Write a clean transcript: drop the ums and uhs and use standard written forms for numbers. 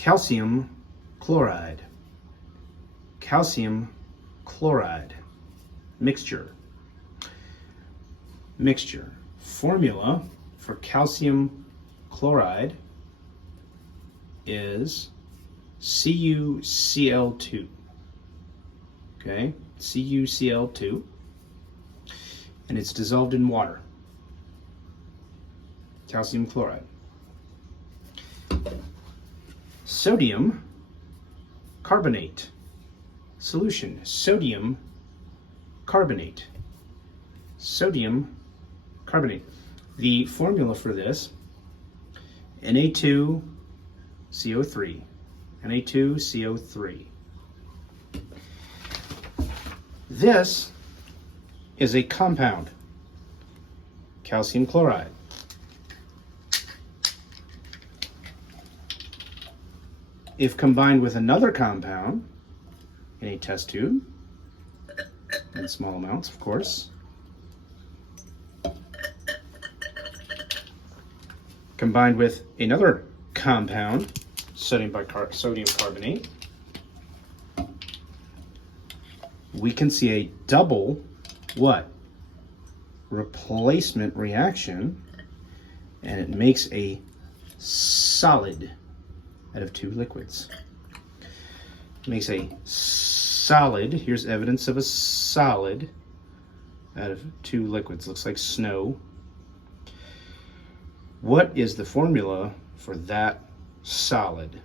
calcium chloride. Calcium chloride. Mixture. Mixture. Formula for calcium chloride is CuCl2. Okay, CuCl2. And it's dissolved in water. Calcium chloride. Sodium carbonate solution. Sodium carbonate. Sodium carbonate. The formula for this, Na2CO3. Na2CO3. This is a compound, calcium chloride. If combined with another compound in a test tube, in small amounts, of course, combined with another compound, sodium carbonate, we can see a double what? Replacement reaction, and it makes a solid out of two liquids. It makes a solid. Here's evidence of a solid out of two liquids. Looks like snow. What is the formula for that solid?